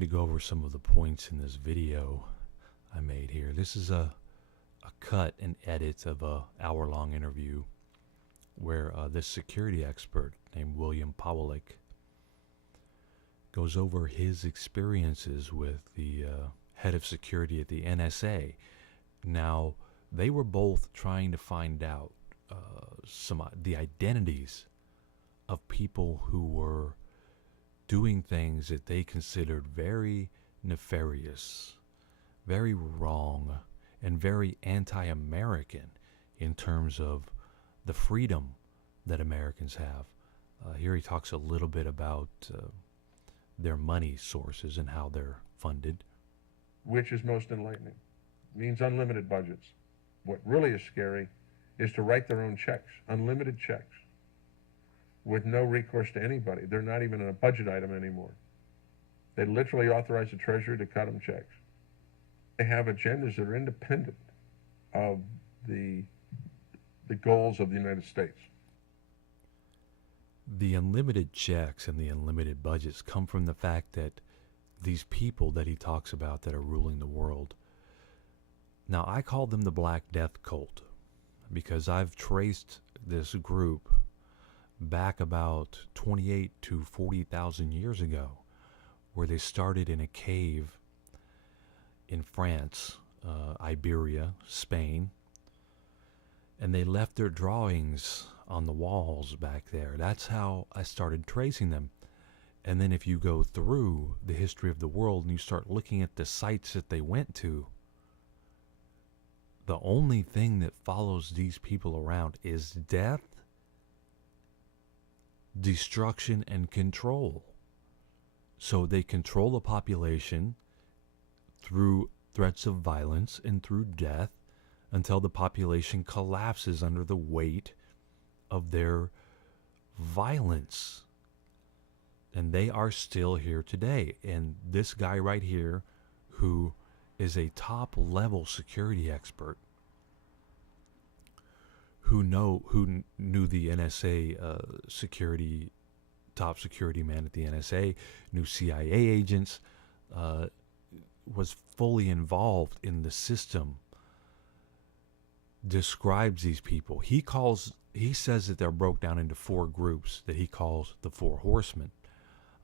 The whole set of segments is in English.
To go over some of the points in this video I made here. This is a cut and edit of a hour-long interview where this security expert named William Pawelec goes over his experiences with the head of security at the NSA. Now, they were both trying to find out the identities of people who were doing things that they considered very nefarious, very wrong, and very anti-American in terms of the freedom that Americans have. Here he talks a little bit about their money sources and how they're funded. Which is most enlightening. It means unlimited budgets. What really is scary is to write their own checks, unlimited checks, with no recourse to anybody. They're not even a budget item anymore. They literally authorize the Treasury to cut them checks. They have agendas that are independent of the goals of the United States. The unlimited checks and the unlimited budgets come from the fact that these people that he talks about that are ruling the world. Now, I call them the Black Death Cult because I've traced this group back about 28 to 40,000 years ago, where they started in a cave in France, Iberia, Spain, and they left their drawings on the walls back there. That's how I started tracing them. And then if you go through the history of the world and you start looking at the sites that they went to, the only thing that follows these people around is death, destruction, and control. So they control the population through threats of violence and through death until the population collapses under the weight of their violence. And they are still here today. And this guy right here, who is a top-level security expert, who knew the NSA top security man at the NSA, knew CIA agents, was fully involved in the system, describes these people. He says that they're broke down into four groups that he calls the Four Horsemen.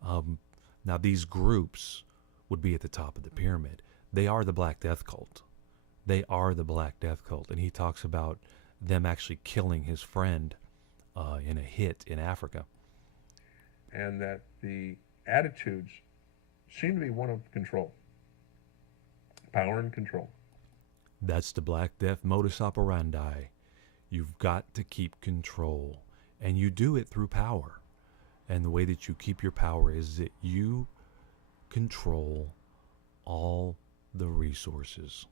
Now, these groups would be at the top of the pyramid. They are the Black Death Cult. They are the Black Death Cult. And he talks about them actually killing his friend in a hit in Africa. And that the attitudes seem to be one of control, power and control. That's the Black Death modus operandi. You've got to keep control. And you do it through power. And the way that you keep your power is that you control all the resources.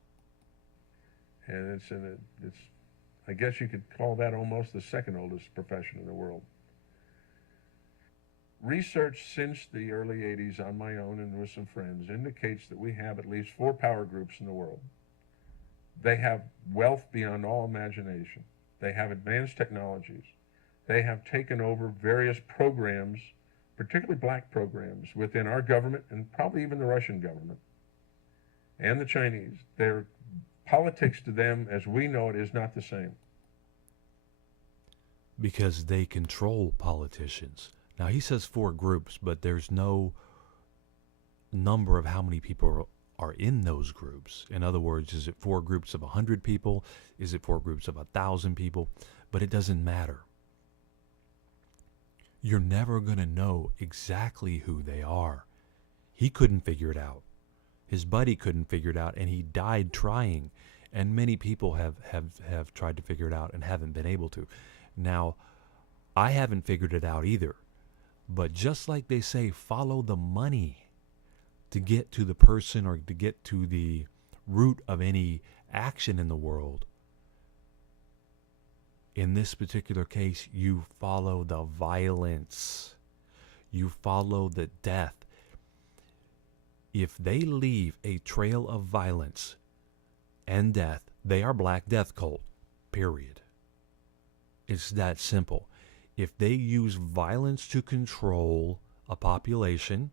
And it's I guess you could call that almost the second oldest profession in the world. Research since the early 80s on my own and with some friends indicates that we have at least 4 power groups in the world. They have wealth beyond all imagination. They have advanced technologies. They have taken over various programs, particularly black programs, within our government and probably even the Russian government and the Chinese. Their politics to them, as we know it, is not the same. Because they control politicians. Now, he says 4 groups, but there's no number of how many people are in those groups. In other words, is it 4 groups of 100 people? Is it 4 groups of 1,000 people? But it doesn't matter. You're never going to know exactly who they are. He couldn't figure it out. His buddy couldn't figure it out, and he died trying. And many people have tried to figure it out and haven't been able to. Now, I haven't figured it out either. But just like they say, follow the money to get to the person or to get to the root of any action in the world. In this particular case, you follow the violence. You follow the death. If they leave a trail of violence and death, they are Black Death Cult, period. It's that simple. If they use violence to control a population,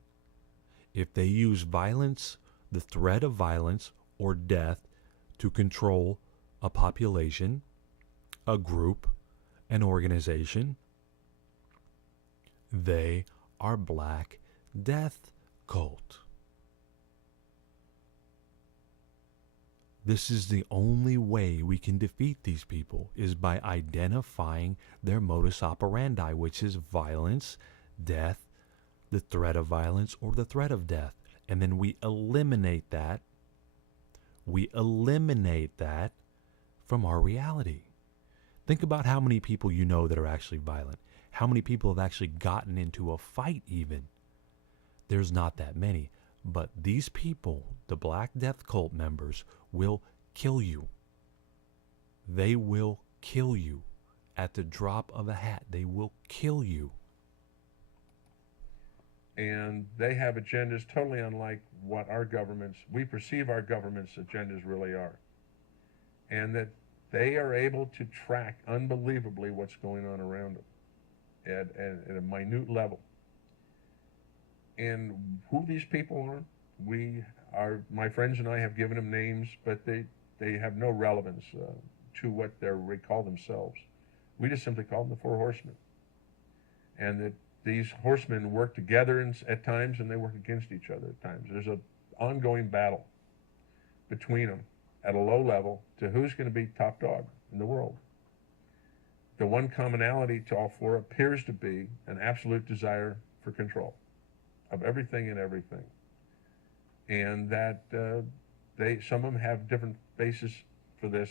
If they use violence, the threat of violence or death to control a population, a group, an organization, they are Black Death Cult. This is the only way we can defeat these people, is by identifying their modus operandi, which is violence, death, the threat of violence, or the threat of death. And then we eliminate that. We eliminate that from our reality. Think about how many people you know that are actually violent. How many people have actually gotten into a fight even? There's not that many. But these people, the Black Death Cult members, will kill you. They will kill you. At the drop of a hat, they will kill you. And they have agendas totally unlike what our governments, we perceive our government's agendas really are. And that they are able to track unbelievably what's going on around them at a minute level. And who these people are, my friends and I have given them names, but they have no relevance to what they call themselves. We just simply call them the Four Horsemen. And that these horsemen work together at times, and they work against each other at times. There's an ongoing battle between them at a low level to who's going to be top dog in the world. The one commonality to all four appears to be an absolute desire for control of everything and everything. And that some of them have different bases for this.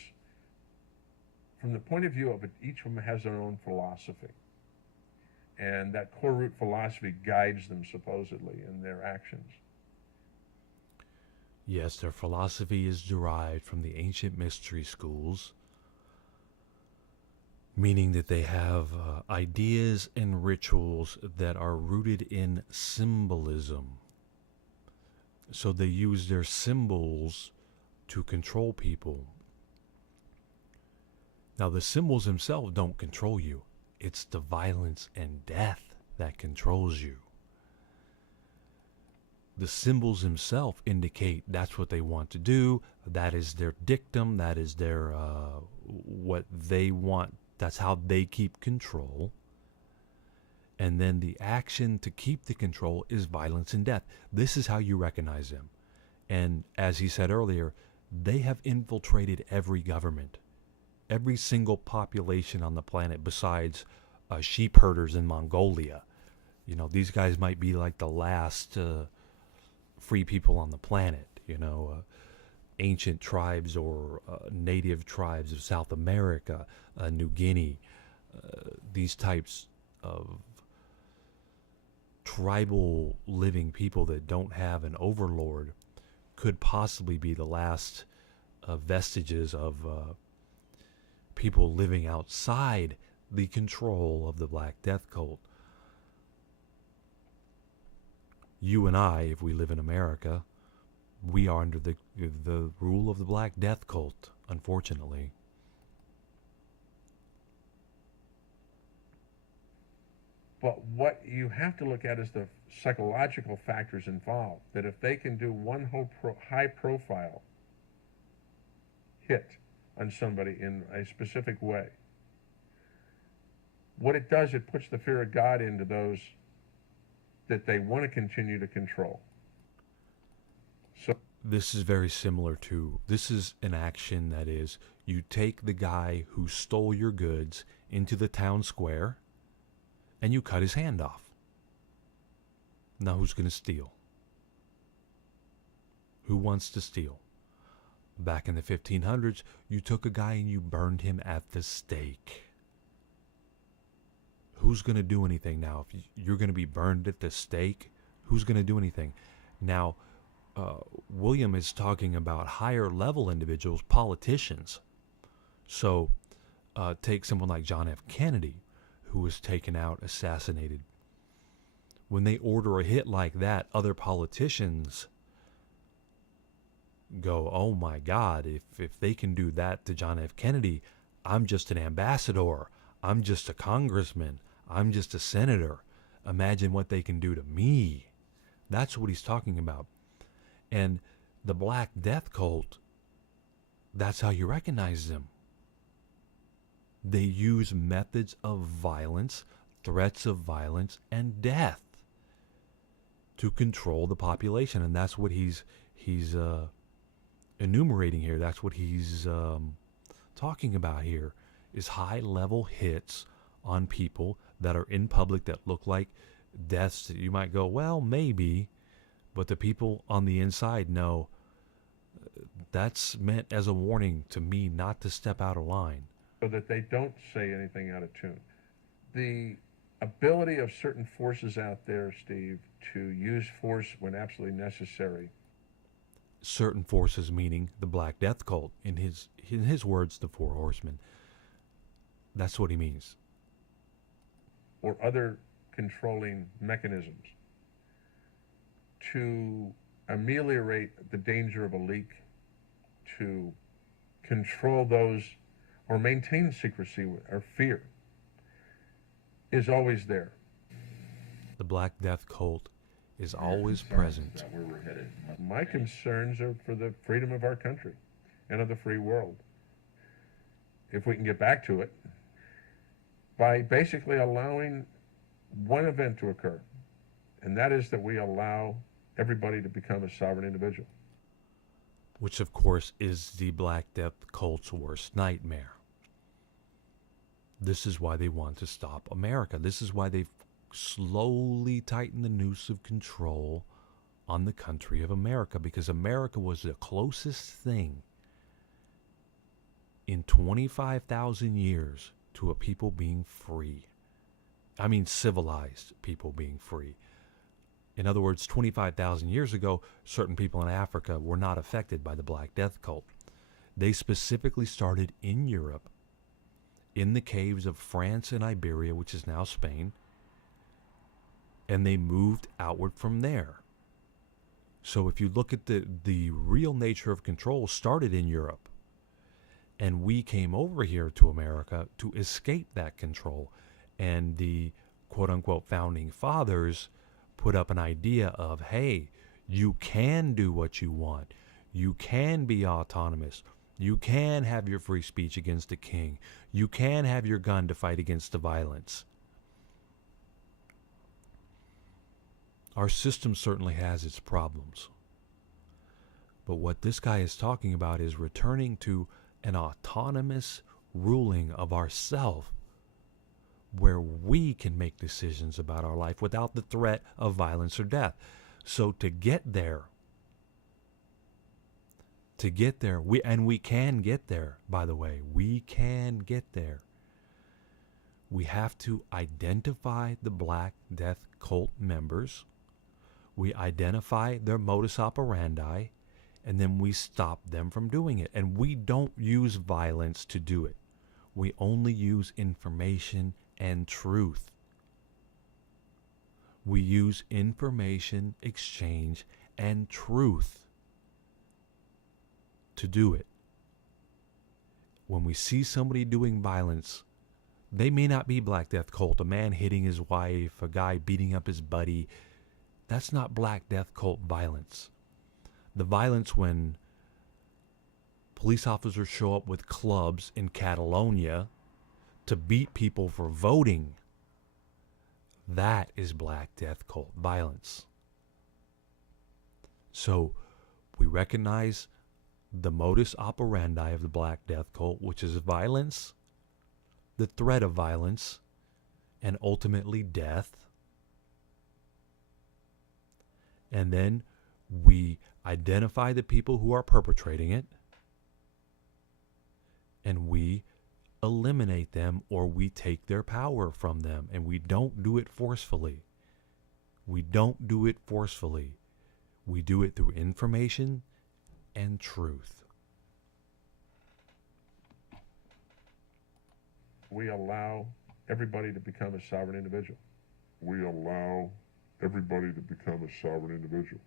From the point of view of it, each of them has their own philosophy. And that core root philosophy guides them supposedly in their actions. Yes, their philosophy is derived from the ancient mystery schools, meaning that they have ideas and rituals that are rooted in symbolism. So they use their symbols to control people. Now, the symbols themselves don't control you. It's the violence and death that controls you. The symbols themselves indicate that's what they want to do. That is their dictum. That is their what they want. That's how they keep control. And then the action to keep the control is violence and death. This is how you recognize them. And as he said earlier, they have infiltrated every government, every single population on the planet besides sheep herders in Mongolia. You know, these guys might be like the last free people on the planet, ancient tribes or native tribes of South America, New Guinea, these types of tribal living people that don't have an overlord could possibly be the last vestiges of people living outside the control of the Black Death Cult. You and I, if we live in America, we are under the rule of the Black Death Cult, unfortunately. But what you have to look at is the psychological factors involved. That if they can do one high-profile hit on somebody in a specific way, what it does, it puts the fear of God into those that they want to continue to control. So this is very similar to, this is an action that is, you take the guy who stole your goods into the town square and you cut his hand off. Now who's going to steal? Who wants to steal? Back in the 1500s, you took a guy and you burned him at the stake. Who's going to do anything now? If you're going to be burned at the stake, who's going to do anything? Now, William is talking about higher level individuals, politicians. So take someone like John F. Kennedy, who was taken out, assassinated. When they order a hit like that, other politicians go, oh my God, if they can do that to John F. Kennedy, I'm just an ambassador. I'm just a congressman. I'm just a senator. Imagine what they can do to me. That's what he's talking about. And the Black Death cult, that's how you recognize them. They use methods of violence, threats of violence, and death to control the population. And that's what he's enumerating here. That's what he's talking about here, is high-level hits on people that are in public that look like deaths that you might go, well, maybe, but the people on the inside know that's meant as a warning to me not to step out of line. So that they don't say anything out of tune. The ability of certain forces out there, Steve, to use force when absolutely necessary. Certain forces, meaning the Black Death cult, in his words, the Four Horsemen. That's what he means. Or other controlling mechanisms to ameliorate the danger of a leak, to control those or maintain secrecy or fear, is always there. The Black Death cult is always present. Is that where we're headed? My concerns are for the freedom of our country and of the free world. If we can get back to it, by basically allowing one event to occur, and that is that we allow everybody to become a sovereign individual. Which, of course, is the Black Death cult's worst nightmare. This is why they want to stop America. This is why they've slowly tightened the noose of control on the country of America, because America was the closest thing in 25,000 years to a people being free. I mean, civilized people being free. In other words, 25,000 years ago, certain people in Africa were not affected by the Black Death cult. They specifically started in Europe, in the caves of France and Iberia, which is now Spain, and they moved outward from there. So if you look at the real nature of control, started in Europe, and we came over here to America to escape that control. And the quote-unquote founding fathers put up an idea of, hey, you can do what you want. You can be autonomous. You can have your free speech against the king. You can have your gun to fight against the violence. Our system certainly has its problems. But what this guy is talking about is returning to an autonomous ruling of ourself, where we can make decisions about our life without the threat of violence or death. So to get there, we can get there, by the way, we can get there. We have to identify the Black Death cult members. We identify their modus operandi, and then we stop them from doing it. And we don't use violence to do it. We only use information and truth. We use information exchange and truth to do it. When we see somebody doing violence, they may not be Black Death cult, a man hitting his wife, a guy beating up his buddy. That's not Black Death cult violence. The violence when police officers show up with clubs in Catalonia to beat people for voting, that is Black Death cult violence. So we recognize the modus operandi of the Black Death cult, which is violence, the threat of violence, and ultimately death. And then we identify the people who are perpetrating it, and we eliminate them, or we take their power from them. And we don't do it forcefully. We don't do it forcefully. We do it through information and truth. We allow everybody to become a sovereign individual. We allow everybody to become a sovereign individual.